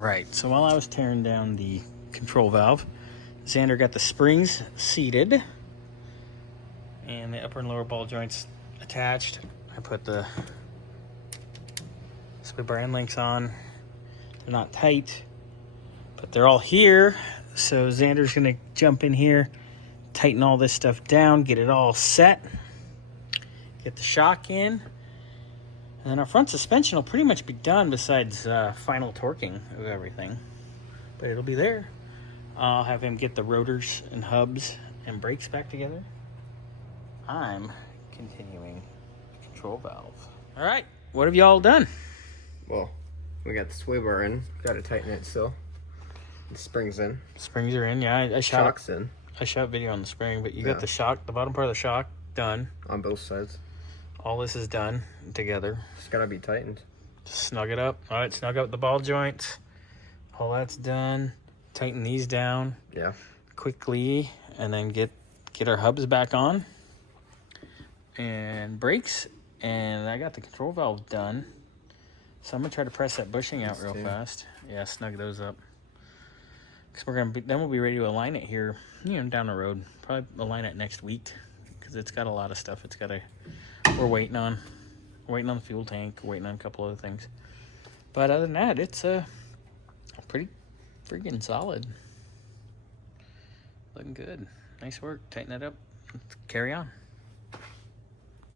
Right, so while I was tearing down the control valve, Xander got the springs seated and the upper and lower ball joints attached. I put the split bar end links on. They're not tight, but they're all here. So Xander's gonna jump in here, tighten all this stuff down, get it all set, get the shock in. And then our front suspension will pretty much be done besides final torquing of everything. But it'll be there. I'll have him get the rotors and hubs and brakes back together. I'm continuing the control valve. All right, what have y'all done? Well, we got the sway bar in. Got to tighten it still. The springs in. Springs are in, yeah. I Shock's in. I shot video on the spring, but you got the shock, the bottom part of the shock done. On both sides. All this is done together. It's got to be tightened. Just snug it up. All right, snug up the ball joints. All that's done. Tighten these down. Yeah. Quickly, and then get our hubs back on. And brakes. And I got the control valve done. So I'm gonna try to press that bushing out real fast. Yeah, snug those up. Cause then we'll be ready to align it here, down the road. Probably align it next week, cause it's got a lot of stuff. We're waiting on the fuel tank, waiting on a couple other things. But other than that, it's pretty freaking solid. Looking good. Nice work. Tighten it up. Let's carry on.